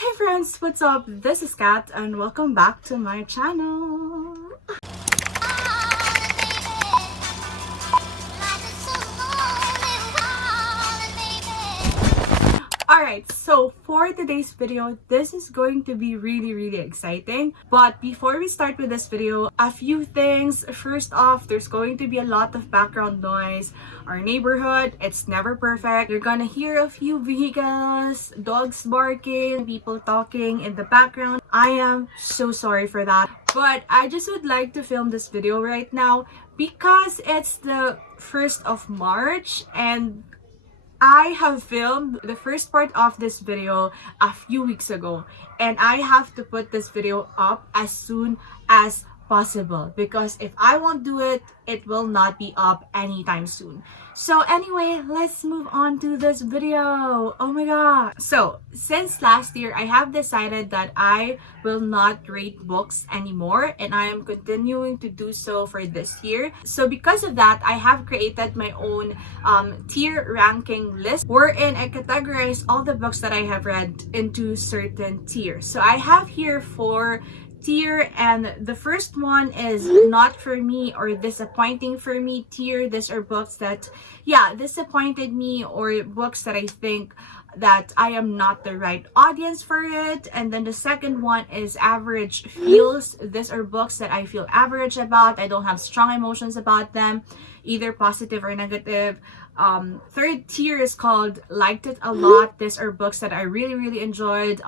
Hey friends, what's up? This is Kat and welcome back to my channel. Alright, so for today's video, this is going to be really exciting. But before we start with this video, a few things. First off, there's going to be a lot of background noise. Our neighborhood, it's never perfect. You're gonna hear a few vehicles, dogs barking, people talking in the background. I am so sorry for that. But I just would like to film this video right now because it's the 1st of March and I have filmed the first part of this video a few weeks ago, and I have to put this video up as soon as possible because if I won't do it, it will not be up anytime soon. So anyway, let's move on to this video. Oh my god. So since last year, I have decided that I will not rate books anymore, and I am continuing to do so for this year. So because of that, I have created my own tier ranking list wherein I categorize all the books that I have read into certain tiers. So I have here 4 tier, and the first one is not for me or disappointing for me tier. These are books that disappointed me, or books that I think that I am not the right audience for it. And then the second one is average feels. These are books that I feel average about. I don't have strong emotions about them, either positive or negative. Third tier is called liked it a lot. These are books that I really enjoyed.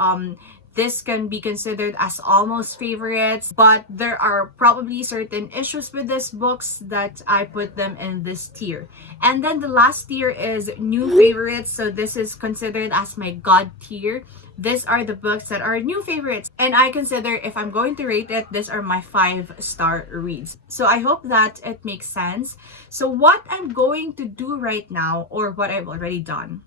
This can be considered as almost favorites, but there are probably certain issues with these books that I put them in this tier. And then the last tier is new favorites. So this is considered as my God tier. These are the books that are new favorites, and I consider if I'm going to rate it, these are my 5-star reads. So I hope that it makes sense. So what I'm going to do right now, or what I've already done,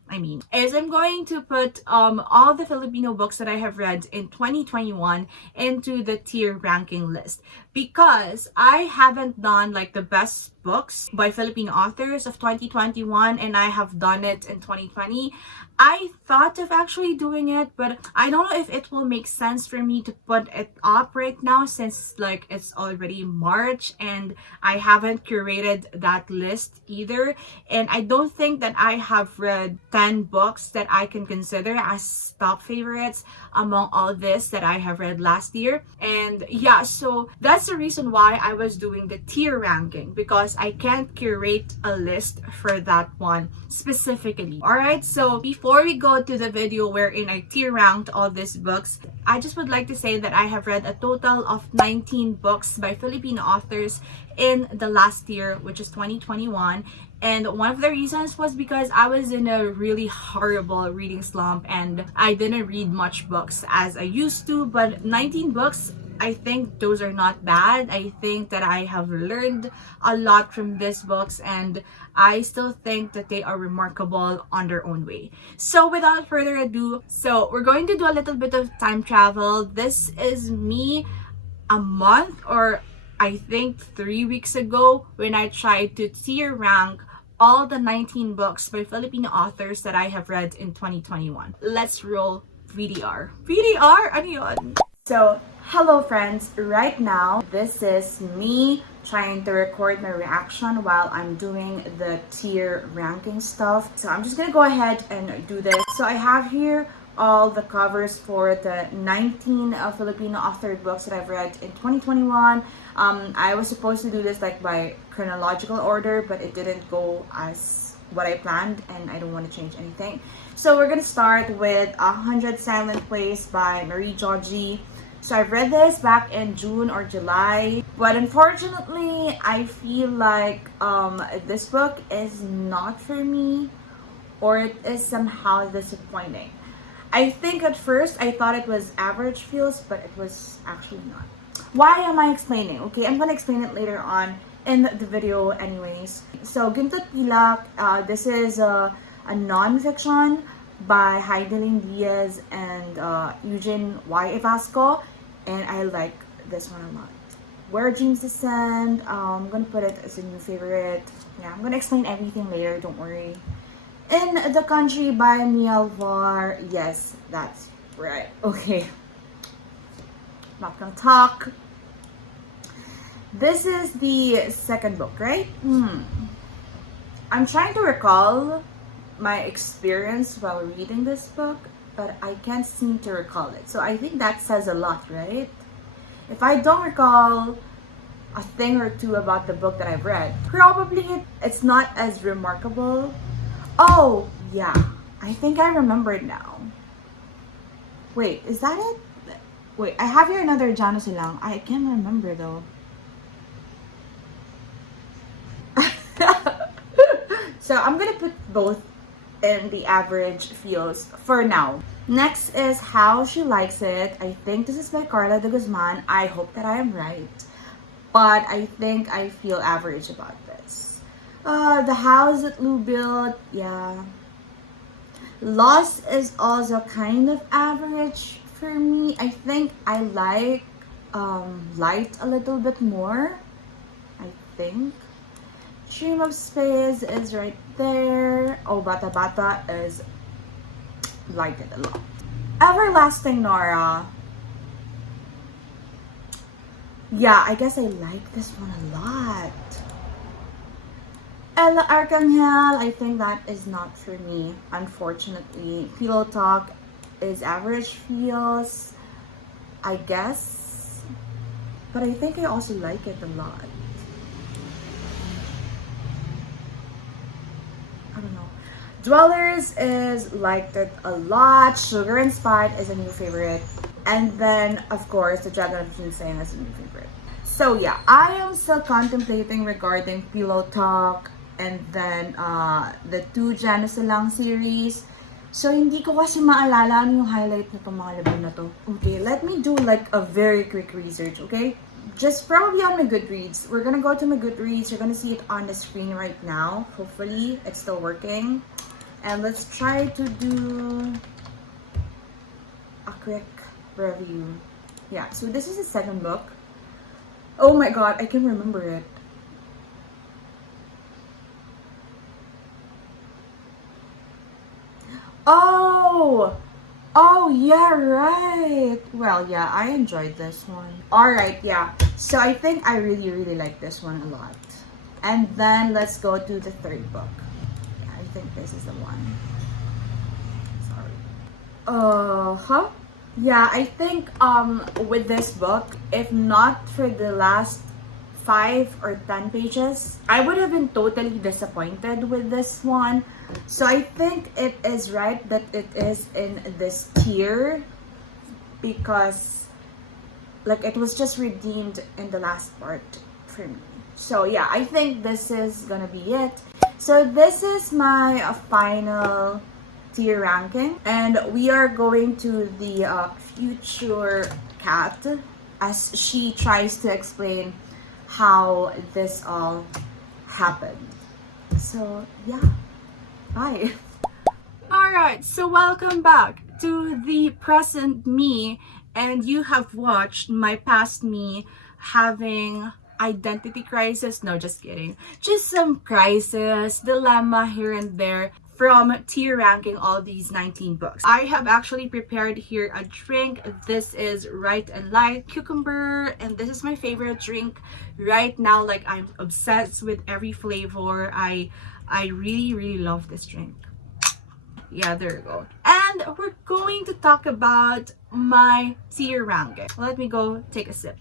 is I'm going to put all the Filipino books that I have read in 2021 into the tier ranking list, because I haven't done like the best books by Filipino authors of 2021, and I have done it in 2020. I thought of actually doing it, but I don't know if it will make sense for me to put it up right now, since like it's already March and I haven't curated that list either. And I don't think that I have read 10 books that I can consider as top favorites among all this that I have read last year. And yeah, so that's the reason why I was doing the tier ranking, because I can't curate a list for that one specifically. Alright, so before we go to the video wherein I tier ranked all these books, I just would like to say that I have read a total of 19 books by Filipino authors in the last year, which is 2021. And one of the reasons was because I was in a really horrible reading slump and I didn't read much books as I used to. But 19 books, I think those are not bad. I think that I have learned a lot from these books, and I still think that they are remarkable on their own way. So without further ado, so we're going to do a little bit of time travel. This is me a month, or I think 3 weeks ago, when I tried to tier rank all the 19 books by Filipino authors that I have read in 2021. Let's roll VDR. VDR? Ano yun? So, hello friends. Right now, this is me trying to record my reaction while I'm doing the tier ranking stuff. So I'm just gonna go ahead and do this. So I have here all the covers for the 19 Filipino authored books that I've read in 2021. I was supposed to do this like by chronological order, but it didn't go as what I planned, and I don't want to change anything. So we're gonna start with 100 Silent Ways by Marie Georgie. So I've read this back in June or July, but unfortunately, I feel like this book is not for me, or it is somehow disappointing. I think at first I thought it was average feels, but it was actually not. Why am I explaining? Okay, I'm gonna explain it later on in the video anyways. So Ginto't Pilak, this is a non-fiction by Heidelin Diaz and Eugene Y. Evasco, and I like this one a lot. Where Dreams Descend, I'm gonna put it as a new favorite. Yeah, I'm gonna explain everything later, don't worry. In the Country by Miel Var, yes, that's Right, okay. Not gonna talk. This is the second book, right? I'm trying to recall my experience while reading this book, but I can't seem to recall it. So I think that says a lot, right? If I don't recall a thing or two about the book that I've read, probably it's not as remarkable. Oh, yeah. I think I remember it now. Wait, is that it? Wait, I have here another Jano Silang. I can't remember though. So I'm gonna put both in the average feels for now. Next is How She Likes It. I think this is by Carla de Guzman. I hope that I am right, but I think I feel average about this. The house that Lou built, yeah. Lost is also kind of average for me. I think I like Light a little bit more, I think. Stream of Space is right there. Oh, Bata Bata is liked it a lot. Everlasting Nora. Yeah, I guess I like this one a lot. Ella Arcangel, I think that is not for me, unfortunately. Pillow Talk is average feels, I guess. But I think I also like it a lot. I don't know. Dwellers is liked it a lot. Sugar and Spice is a new favorite. And then, of course, The Dragon of Ginseng is a new favorite. So yeah, I am still contemplating regarding Pillow Talk and then the two Janice Lang series. So hindi ko kasi maalala ano yung highlight na itong mga laban na to. Okay, let me do like a very quick research, okay? Just probably on my Goodreads. We're gonna go to my Goodreads. You're gonna see it on the screen right now. Hopefully, it's still working. And let's try to do a quick review. Yeah, so this is the second book. Oh my god, I can remember it. Oh, yeah, right. Well, yeah, I enjoyed this one. Alright, yeah. So I think I really like this one a lot. And then let's go to the third book. Yeah, I think this is the one. Sorry. Yeah, I think with this book, if not for the last 5 or 10 pages, I would have been totally disappointed with this one. So I think it is right that it is in this tier because like it was just redeemed in the last part for me. So yeah, I think this is gonna be it. So this is my final tier ranking, and we are going to the future cat as she tries to explain how this all happened. So yeah, bye. Alright, so welcome back to the present me, and you have watched my past me having identity crisis. No, just kidding. Just some crisis, dilemma here and there from tier ranking all these 19 books. I have actually prepared here a drink. This is Right and Light cucumber, and this is my favorite drink right now. Like, I'm obsessed with every flavor. I really love this drink. Yeah, there you go. And we're going to talk about my tier ranking. Let me go take a sip.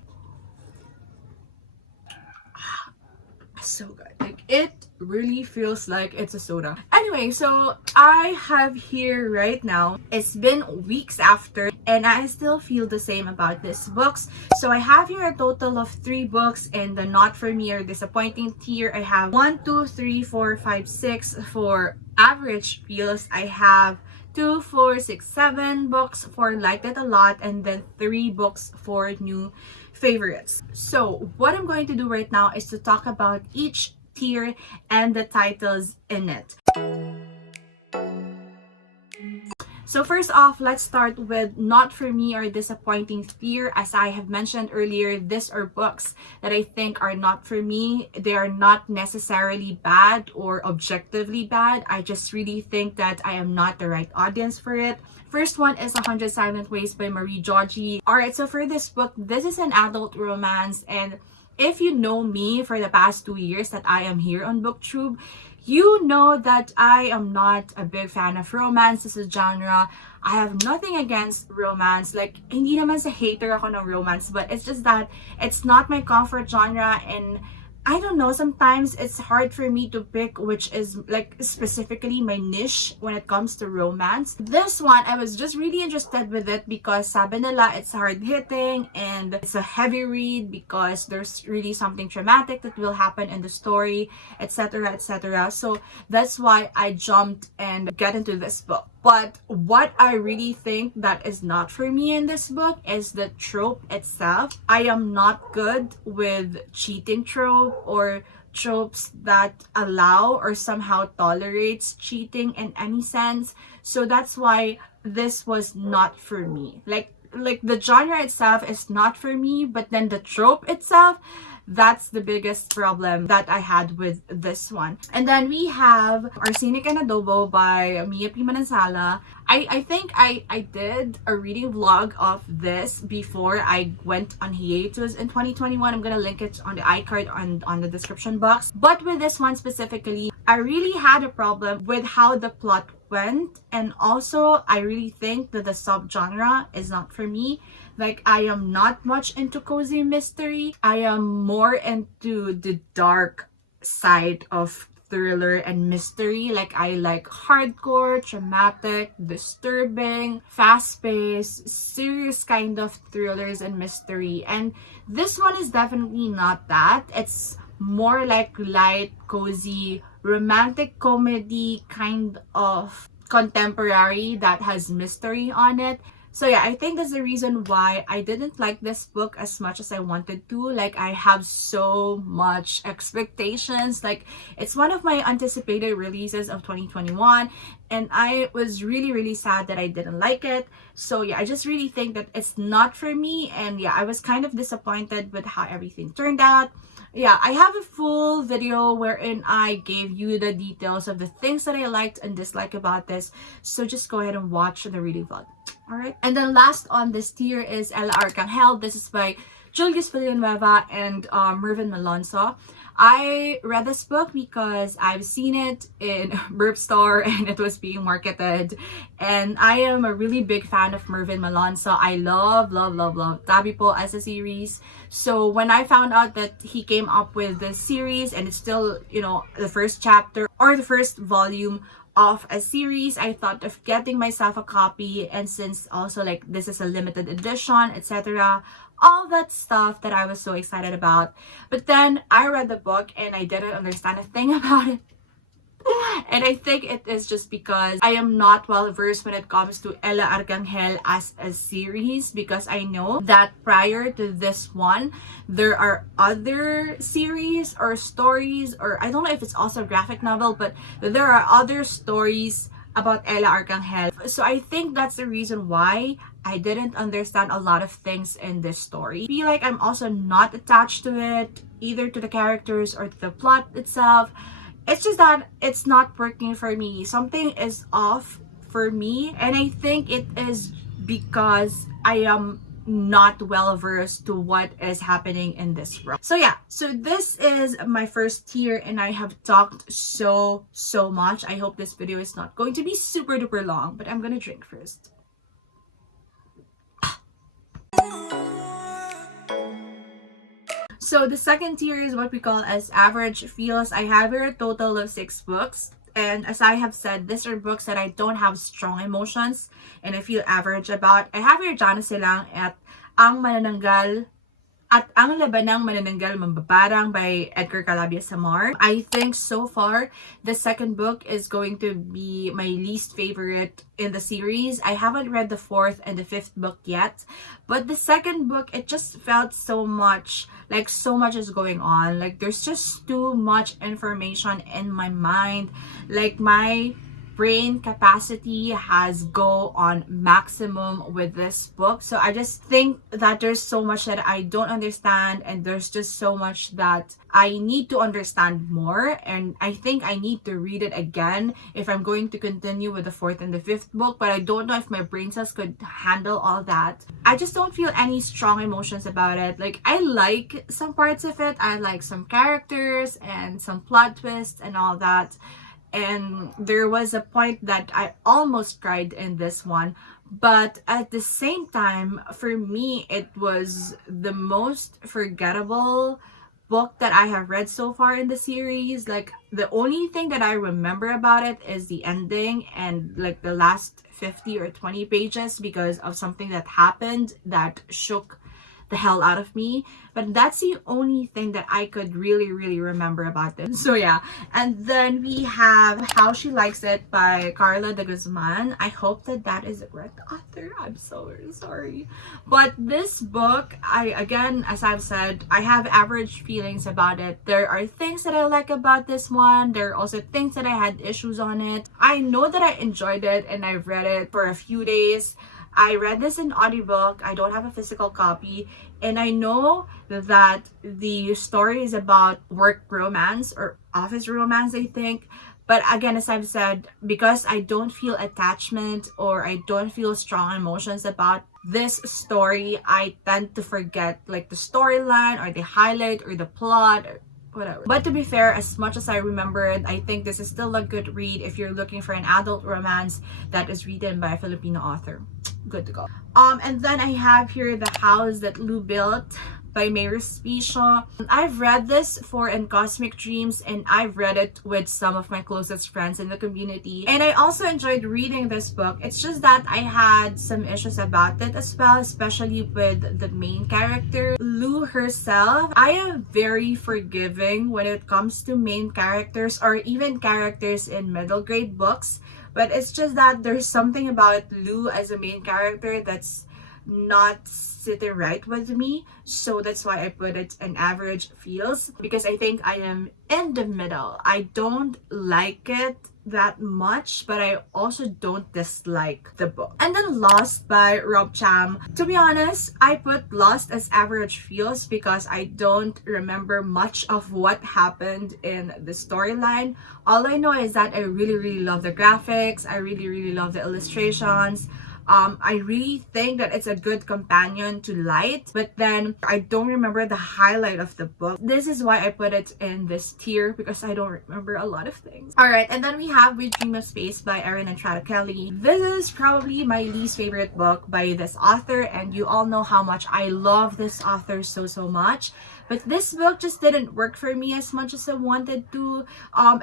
So good. Like, it really feels like it's a soda. Anyway, so I have here right now, it's been weeks after, and I still feel the same about these books. So I have here a total of 3 books in the not for me or disappointing tier. I have 1, 2, 3, 4, 5, 6 for average feels. I have 2, 4, 6, 7 books for liked it a lot, and then 3 books for new favorites. So what I'm going to do right now is to talk about each tier and the titles in it. So first off, let's start with not for me or disappointing tier. As I have mentioned earlier, these are books that I think are not for me. They are not necessarily bad or objectively bad. I just really think that I am not the right audience for it. First one is 100 Silent Ways by Marie Georgie. Alright, so for this book, this is an adult romance, and if you know me for the past 2 years that I am here on BookTube, you know that I am not a big fan of romance as a genre. I have nothing against romance. Like, hindi naman sa hater ako ng romance, but it's just that it's not my comfort genre, and I don't know, sometimes it's hard for me to pick which is like specifically my niche when it comes to romance. This one, I was just really interested with it because sabi nila it's hard-hitting and it's a heavy read because there's really something traumatic that will happen in the story, etc, etc. So that's why I jumped and get into this book. But what I really think that is not for me in this book is the trope itself. I am not good with cheating trope or tropes that allow or somehow tolerates cheating in any sense. So that's why this was not for me. Like the genre itself is not for me, but then the trope itself, that's the biggest problem that I had with this one. And then we have Arsenic and Adobo by Mia P. Manansala. I think I did a reading vlog of this before I went on hiatus in 2021. I'm gonna link it on the iCard on the description box. But with this one specifically, I really had a problem with how the plot went, and also I really think that the subgenre is not for me. Like, I am not much into cozy mystery. I am more into the dark side of thriller and mystery. Like, I like hardcore, traumatic, disturbing, fast-paced, serious kind of thrillers and mystery. And this one is definitely not that. It's more like light, cozy, romantic comedy kind of contemporary that has mystery on it. So yeah, I think that's the reason why I didn't like this book as much as I wanted to. Like, I have so much expectations. Like, it's one of my anticipated releases of 2021, and I was really sad that I didn't like it. So yeah, I just really think that it's not for me, and yeah, I was kind of disappointed with how everything turned out. Yeah, I have a full video wherein I gave you the details of the things that I liked and disliked about this. So just go ahead and watch the reading vlog. Alright. And then last on this tier is Ella Arcangel. This is by Julius Villanueva and Mervyn Malonzo. I read this book because I've seen it in Burp Store and it was being marketed. And I am a really big fan of Mervyn Malonzo. I love Tabi Po as a series. So when I found out that he came up with this series and it's still, you know, the first chapter or the first volume of a series, I thought of getting myself a copy. And since also like this is a limited edition, etc., all that stuff that I was so excited about. But then I read the book and I didn't understand a thing about it. And I think it is just because I am not well versed when it comes to Ella Arcangel as a series, because I know that prior to this one there are other series or stories, or I don't know if it's also a graphic novel, but there are other stories about Ella Arcangel. So I think that's the reason why I didn't understand a lot of things in this story. I feel like I'm also not attached to it, either to the characters or to the plot itself. It's just that it's not working for me. Something is off for me, and I think it is because I am not well versed to what is happening in this world. So yeah, so this is my first tier and I have talked so much. I hope this video is not going to be super duper long, but I'm gonna drink first. So the second tier is what we call as average feels. I have here a total of 6 books. And as I have said, these are books that I don't have strong emotions and I feel average about. I have here Jana Silang at Ang Manananggal at Ang Labanang Manananggal Mambabarang by Edgar Calabia Samar. I think so far the second book is going to be my least favorite in the series. I haven't read the 4th and the 5th book yet, but the second book, it just felt so much like so much is going on. Like there's just too much information in my mind. Like my brain capacity has go on maximum with this book. So I just think that there's so much that I don't understand, and there's just so much that I need to understand more, and I think I need to read it again if I'm going to continue with the fourth and the fifth book. But I don't know if my brain cells could handle all that. I just don't feel any strong emotions about it. Like, I like some parts of it, I like some characters and some plot twists and all that, and there was a point that I almost cried in this one. But at the same time, for me, it was the most forgettable book that I have read so far in the series. Like, the only thing that I remember about it is the ending and like the last 50 or 20 pages because of something that happened that shook the hell out of me. But that's the only thing that I could really remember about this. So yeah, and then we have How She Likes It by Carla de Guzman. I hope that that is the correct author. I'm so sorry, but this book, again, as I've said, I have average feelings about it. There are things that I like about this one, there are also things that I had issues on it. I know that I enjoyed it and I've read it for a few days. I read this in audiobook. I don't have a physical copy. And I know that the story is about work romance or office romance, I think. But again, as I've said, because I don't feel attachment or I don't feel strong emotions about this story, I tend to forget like the storyline or the highlight or the plot or whatever. But to be fair, as much as I remember it, I think this is still a good read if you're looking for an adult romance that is written by a Filipino author. Good to go. And then I have here The House That Lou Built by Mayor Spicio. I've read this for In Cosmic Dreams, and I've read it with some of my closest friends in the community. And I also enjoyed reading this book. It's just that I had some issues about it as well, especially with the main character, Lou herself. I am very forgiving when it comes to main characters or even characters in middle grade books. But it's just that there's something about Lou as a main character that's not sitting right with me. So that's why I put it in average feels, because I think I am in the middle. I don't like it that much, but I also don't dislike the book. And then Lost by Rob Cham. To be honest, I put Lost as average feels because I don't remember much of what happened in the storyline. All I know is that I really love the graphics. I really love the illustrations. I really think that it's a good companion to Light, but then I don't remember the highlight of the book. This is why I put it in this tier, because I don't remember a lot of things. Alright, and then we have We Dream of Space by Erin Entrada Kelly. This is probably my least favorite book by this author, and you all know how much I love this author so much. But this book just didn't work for me as much as I wanted to.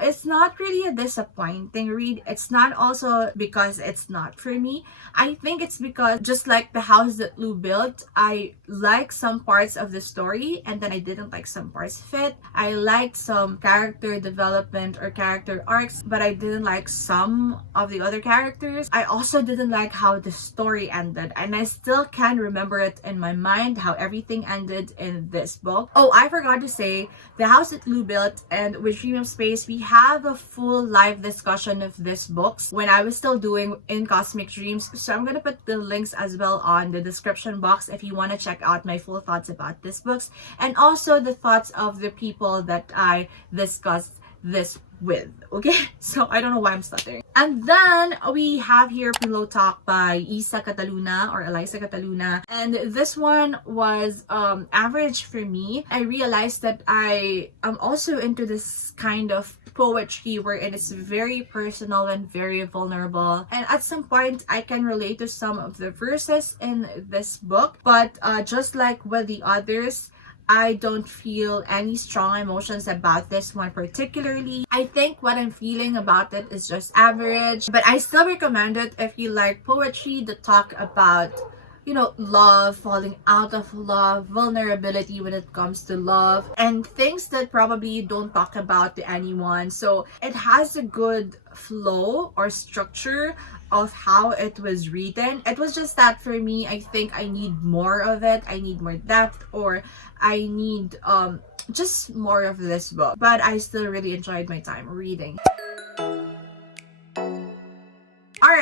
It's not really a disappointing read. It's not also because it's not for me. I think it's because, just like The House That Lou Built, I like some parts of the story and then I didn't like some parts of it. I liked some character development or character arcs, but I didn't like some of the other characters. I also didn't like how the story ended, and I still can remember it in my mind how everything ended in this book. Oh, I forgot to say, The House That Lou Built and With Dream of Space, we have a full live discussion of these books when I was still doing In Cosmic Dreams. So I'm gonna put the links as well on the description box if you want to check out my full thoughts about these books, and also the thoughts of the people that I discussed this with. Okay, so I don't know why I'm stuttering. And then we have here Pillow Talk by Isa Cataluna or Eliza Cataluna, and this one was average for me. I realized that I am also into this kind of poetry wherein it's very personal and very vulnerable, and at some point I can relate to some of the verses in this book, but just like with the others, I don't feel any strong emotions about this one particularly. I think what I'm feeling about it is just average, but I still recommend it if you like poetry that talk about, you know, love, falling out of love, vulnerability when it comes to love, and things that probably you don't talk about to anyone. So it has a good flow or structure of how it was written. It was just that for me, I think I need more of it. I need more depth, or I need just more of this book. But I still really enjoyed my time reading.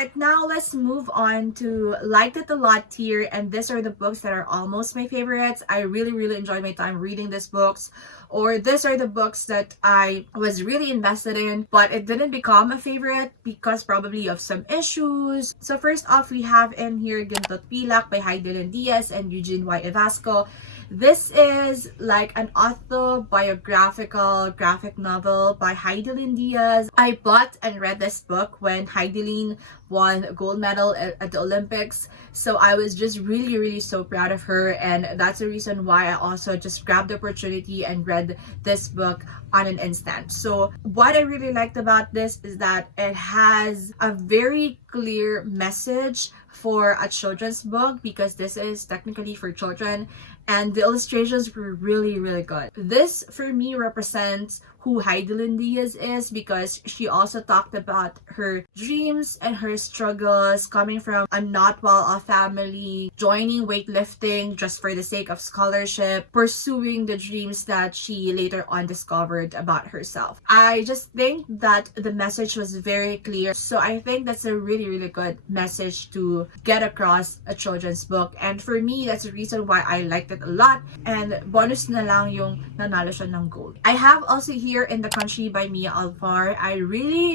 Alright, now let's move on to liked it a lot tier, and these are the books that are almost my favorites. I really enjoyed my time reading these books, or these are the books that I was really invested in, but it didn't become a favorite because probably of some issues. So first off, we have in here Gintot Pilak by Heidelin Diaz and Eugene Y. Evasco. This is like an autobiographical graphic novel by Heidelin Diaz. I bought and read this book when Heidelin won a gold medal at the Olympics. So I was just really so proud of her, and that's the reason why I also just grabbed the opportunity and read this book on an instant. So what I really liked about this is that it has a very clear message for a children's book, because this is technically for children, and the illustrations were really good. This for me represents who Heidelin Diaz is, because she also talked about her dreams and her struggles coming from a not well-off family, joining weightlifting just for the sake of scholarship, pursuing the dreams that she later on discovered about herself. I just think that the message was very clear, so I think that's a really good message to get across a children's book, and for me that's the reason why I liked it a lot, and bonus na lang yung nanalo siya ng gold. I have also here In the Country by Mia Alvar. I really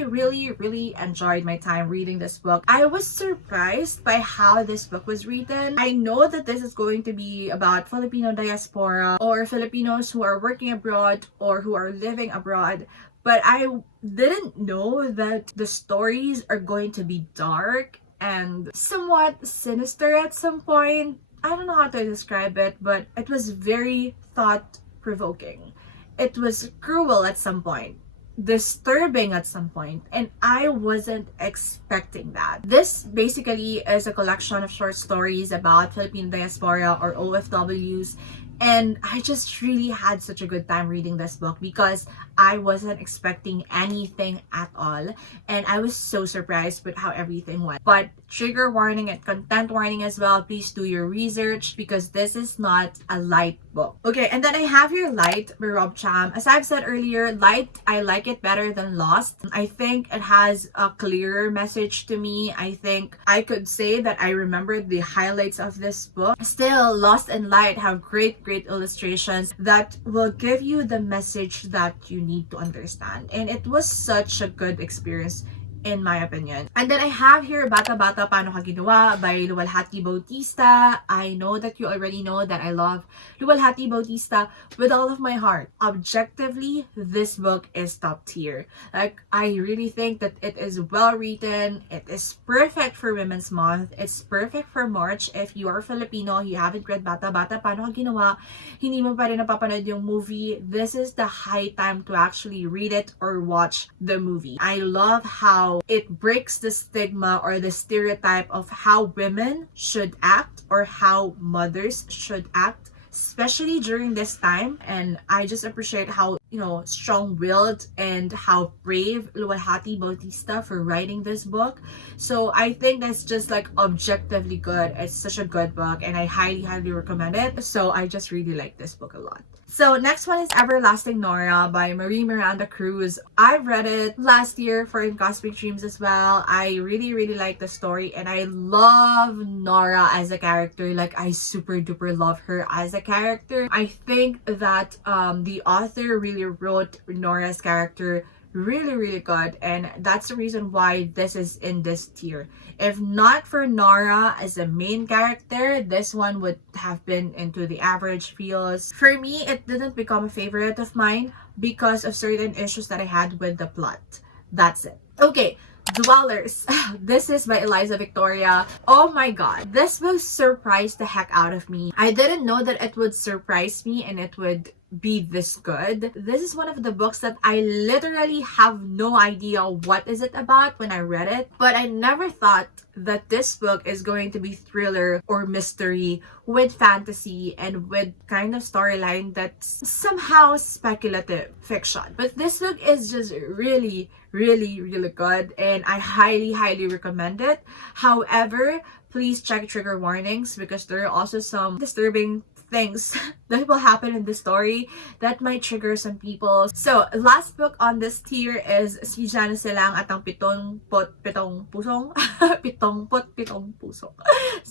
enjoyed my time reading this book. I was surprised by how this book was written. I know that this is going to be about Filipino diaspora or Filipinos who are working abroad or who are living abroad, but I didn't know that the stories are going to be dark and somewhat sinister at some point. I don't know how to describe it, but it was very thought-provoking. It was cruel at some point, disturbing at some point, and I wasn't expecting that. This basically is a collection of short stories about Filipino diaspora or OFWs, and I just really had such a good time reading this book because I wasn't expecting anything at all, and I was so surprised with how everything went. But trigger warning and content warning as well, please do your research because this is not a light book. Okay, and then I have here Light by Rob Cham. As I've said earlier, Light, I like it better than Lost. I think it has a clearer message to me. I think I could say that I remembered the highlights of this book. Still, Lost and Light have great illustrations that will give you the message that you need to understand, and it was such a good experience in my opinion. And then I have here Bata Bata Paano Ka Ginawa by Luwalhati Bautista. I know that you already know that I love Luwalhati Bautista with all of my heart. Objectively, this book is top tier. Like, I really think that it is well written. It is perfect for Women's Month. It's perfect for March. If you are Filipino, you haven't read Bata Bata Paano Ka Ginawa, hindi mo pa rin napapanood yung movie, this is the high time to actually read it or watch the movie. I love how it breaks the stigma or the stereotype of how women should act or how mothers should act, especially during this time. And I just appreciate how, you know, strong-willed and how brave Luwalhati Bautista for writing this book. So I think that's just like objectively good. It's such a good book and I highly recommend it. So I just really like this book a lot. So next one is Everlasting Nora by Marie Miranda Cruz. I've read it last year for In Cosmic Dreams as well. I really like the story and I love Nora as a character. Like, I super duper love her as a character. I think that the author really wrote Nora's character really good, and that's the reason why this is in this tier. If not for Nora as the main character, this one would have been into the average feels. For me, it didn't become a favorite of mine because of certain issues that I had with the plot. That's it. Okay, Dwellers. This is by Eliza Victoria. Oh my god, this book surprised the heck out of me. I didn't know that it would surprise me and it would be this good. This is one of the books that I literally have no idea what is it about when I read it, but I never thought that this book is going to be thriller or mystery with fantasy and with kind of storyline that's somehow speculative fiction. But this book is just really good and I highly recommend it. However, please check trigger warnings because there are also some disturbing things that will happen in the story that might trigger some people. So, last book on this tier is Si Jana Silang at ang Pitong Pot Pitong Pusong. Pitong Pot Pitong Pusong.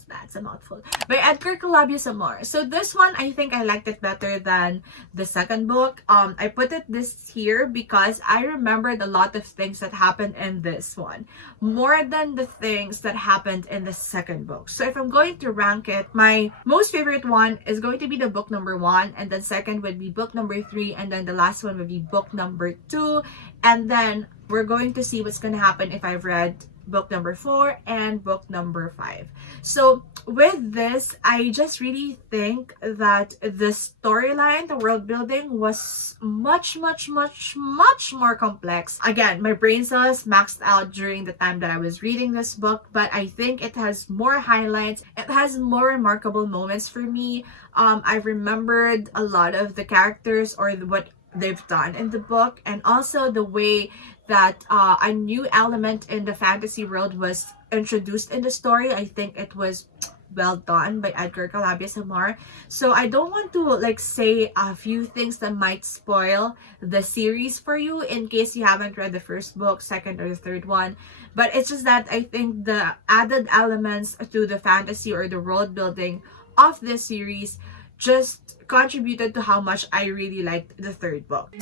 That's a mouthful. By Edgar Calabios Amor. So, this one, I think I liked it better than the second book. I put it this tier because I remembered a lot of things that happened in this one. More than the things that happened in the second book. So, if I'm going to rank it, my most favorite one is going to be the book number 1, and then second would be book number 3, and then the last one would be book number 2, and then we're going to see what's going to happen if I've read book number 4 and book number 5. So with this, I just really think that the storyline, the world building was much more complex. Again, my brain cells maxed out during the time that I was reading this book, but I think it has more highlights. It has more remarkable moments for me. I remembered a lot of the characters or what they've done in the book, and also the way that a new element in the fantasy world was introduced in the story. I think it was well done by Edgar Calabios Amor. So I don't want to like say a few things that might spoil the series for you in case you haven't read the first book, second or the third one. But it's just that I think the added elements to the fantasy or the world building of this series just contributed to how much I really liked the third book.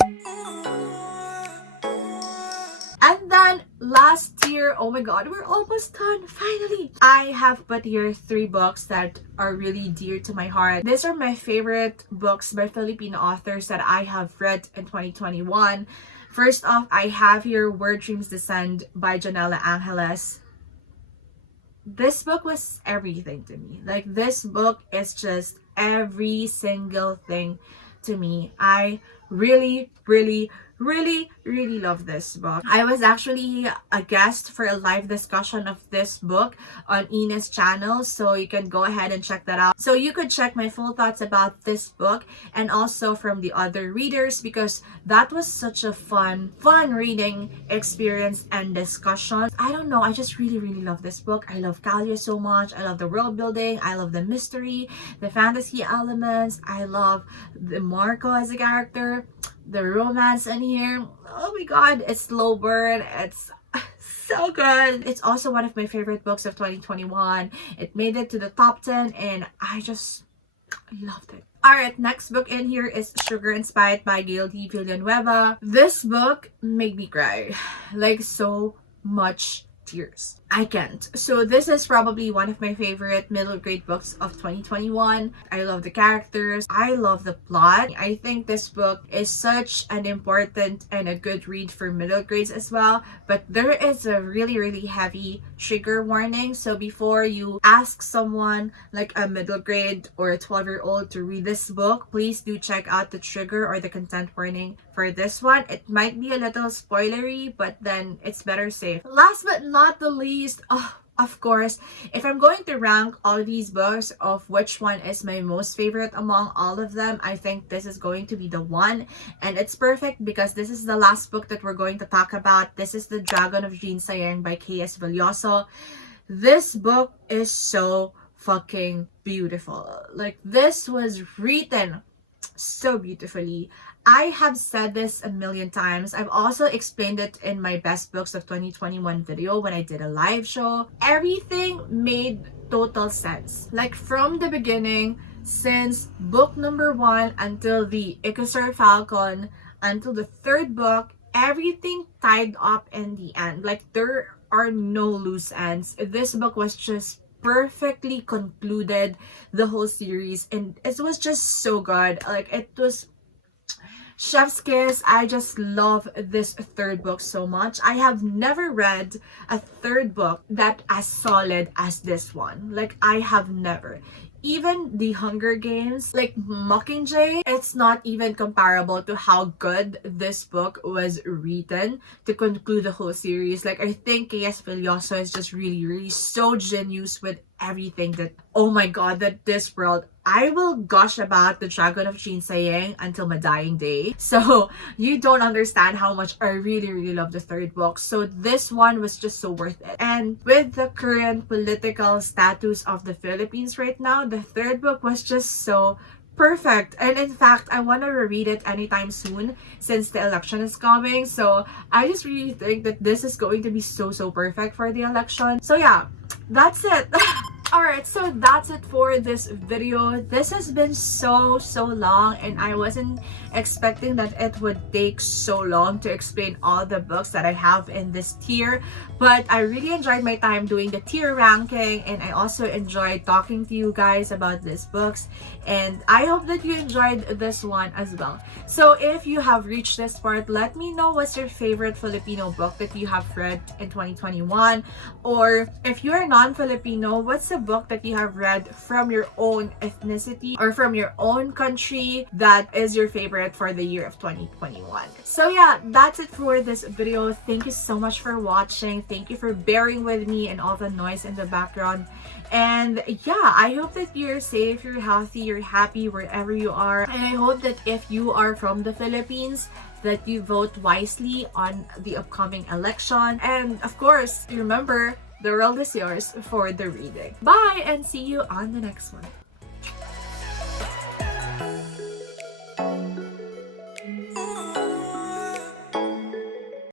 And then last tier, oh my god, we're almost done, finally! I have put here 3 books that are really dear to my heart. These are my favorite books by Filipino authors that I have read in 2021. First off, I have here Where Dreams Descend by Janela Angeles. This book was everything to me. Like, this book is just every single thing to me. I really love this book. I was actually a guest for a live discussion of this book on Ina's channel, so you can go ahead and check that out. So you could check my full thoughts about this book and also from the other readers, because that was such a fun reading experience and discussion. I don't know, I just really love this book. I love Kalia so much. I love the world building. I love the mystery, the fantasy elements. I love the Marco as a character, the romance in here. Oh my god, it's slow burn. It's so good. It's also one of my favorite books of 2021. It made it to the top 10 and I just loved it. Alright, next book in here is Sugar and Spite by Gail D. Villanueva. This book made me cry. Like, so much tears. I can't. So this is probably one of my favorite middle grade books of 2021. I love the characters. I love the plot. I think this book is such an important and a good read for middle grades as well. But there is a really heavy trigger warning. So before you ask someone like a middle grade or a 12-year-old to read this book, please do check out the trigger or the content warning for this one. It might be a little spoilery, but then it's better safe. Last but not the least, of course, if I'm going to rank all these books of which one is my most favorite among all of them, I think this is going to be the one. And it's perfect because this is the last book that we're going to talk about. This is The Dragon of Jean Sayeng by K.S. Villoso. This book is so fucking beautiful. Like, this was written so beautifully. I have said this a million times. I've also explained it in my best books of 2021 video when I did a live show. Everything made total sense. Like, from the beginning, since book number 1 until the Ichthyor Falcon, until the 3rd book, everything tied up in the end. Like, there are no loose ends. This book was just perfectly concluded the whole series, and it was just so good. Like, it was chef's kiss. I just love this 3rd book so much. I have never read a 3rd book that as solid as this one. Like, I have never. Even the Hunger Games, like Mockingjay, it's not even comparable to how good this book was written to conclude the whole series. Like, I think K.S. Villoso is just really so genius with everything that, oh my god, that this world, I will gush about The Dragon of Jean Sayeng until my dying day. So you don't understand how much I really love the 3rd book. So this one was just so worth it. And with the current political status of the Philippines right now, the 3rd book was just so Perfect. And in fact, I want to reread it anytime soon since the election is coming. So I just really think that this is going to be so perfect for the election. So yeah, that's it. Alright, so that's it for this video. This has been so long, and I wasn't expecting that it would take so long to explain all the books that I have in this tier. But I really enjoyed my time doing the tier ranking, and I also enjoyed talking to you guys about these books. And I hope that you enjoyed this one as well. So if you have reached this part, let me know what's your favorite Filipino book that you have read in 2021. Or if you are non-Filipino, what's a book that you have read from your own ethnicity or from your own country that is your favorite for the year of 2021. So yeah, that's it for this video. Thank you so much for watching. Thank you for bearing with me and all the noise in the background. And yeah, I hope that you're safe, you're healthy, you're happy wherever you are. And I hope that if you are from the Philippines, that you vote wisely on the upcoming election. And of course, remember, the world is yours for the reading. Bye, and see you on the next one.